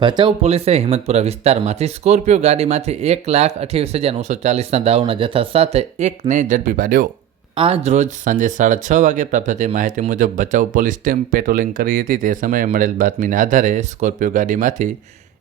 ભચાઉ પોલીસે હિંમતપુરા વિસ્તારમાંથી સ્કોર્પિયો ગાડીમાંથી એક લાખ અઠ્યાવીસ હજાર નવસો ચાલીસના દારૂના જથ્થા સાથે એકને ઝડપી પાડ્યો. આજ રોજ સાંજે સાડા છ વાગે પ્રાપ્ત થતી માહિતી મુજબ ભચાઉ પોલીસ ટીમ પેટ્રોલિંગ કરી હતી. તે સમયે મળેલ બાતમીના આધારે સ્કોર્પિયો ગાડીમાંથી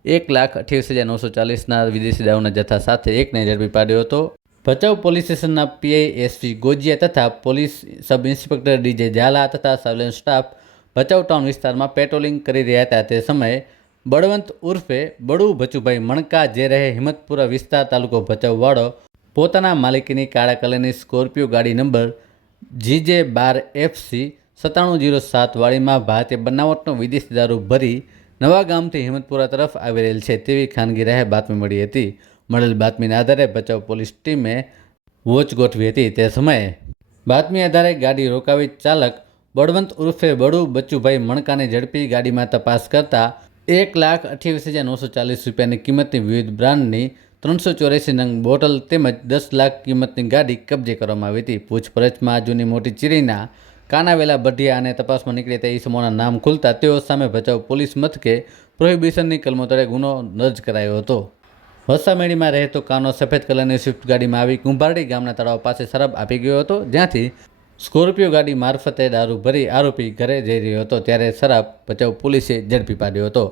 એક લાખ અઠ્યાવીસ હજાર નવસો ચાલીસના વિદેશી દારૂના જથ્થા સાથે એકને ઝડપી પાડ્યો હતો. ભચાઉ પોલીસ સ્ટેશનના પીઆઈ એસપી ગોજિયા તથા police sub inspector DJ Zala તથા સર્વેલન્સ સ્ટાફ ભચાઉ ટાઉન વિસ્તારમાં પેટ્રોલિંગ કરી રહ્યા હતા. તે સમયે બળવંત ઉર્ફે બડુ ભચુભાઈ મણકા જે રહે હિંમતપુરા વિસ્તાર તાલુકો ભચાઉવાડો, પોતાના માલિકીની કાળા કલરની સ્કોર્પિયો ગાડી નંબર જીજે બાર એફસી સત્તાણું જીરો સાત વાળીમાં ભારતીય બનાવટનો વિદેશી દારૂ ભરી નવા ગામથી હિંમતપુરા તરફ આવી રહેલ છે તેવી ખાનગી રહે બાતમી મળી હતી. મળેલ બાતમીના આધારે ભચાઉ પોલીસ ટીમે વોચ ગોઠવી હતી તે સમયે. બાતમી આધારે ગાડી રોકાવી ચાલક બળવંત ઉર્ફે બડુ બચ્ચુભાઈ મણકાને ઝડપી ગાડીમાં તપાસ કરતા એક લાખ અઠ્યાવીસ હજાર નવસો ચાલીસ રૂપિયાની કિંમતની વિવિધ બ્રાન્ડની ત્રણસો ચોર્યાસી નંગ બોટલ તેમજ દસ લાખ કિંમતની ગાડી કબજે કરવામાં આવી હતી. પૂછપરછમાં જૂની મોટી ચીરીના કાનાવેલા બઢિયા અને તપાસમાં નીકળે તે ઈસમોના નામ ખુલતા તેઓ સામે ભચાઉ પોલીસ મથકે પ્રોહિબિશનની કલમો તળે ગુનો દર્જ કરાયો હતો. વસામેડીમાં રહેતો કાનો સફેદ કલરની સ્વિફ્ટ ગાડીમાં આવી કુંભારડી ગામના તળાવ પાસે શરાબ આપી ગયો હતો, જ્યાંથી સ્કોર્પિયો ગાડી મારફતે દારૂ ભરી આરોપી ઘરે જઈ રહ્યો હતો, ત્યારે શરાબ ભચાઉ પોલીસે ઝડપી પાડ્યો હતો.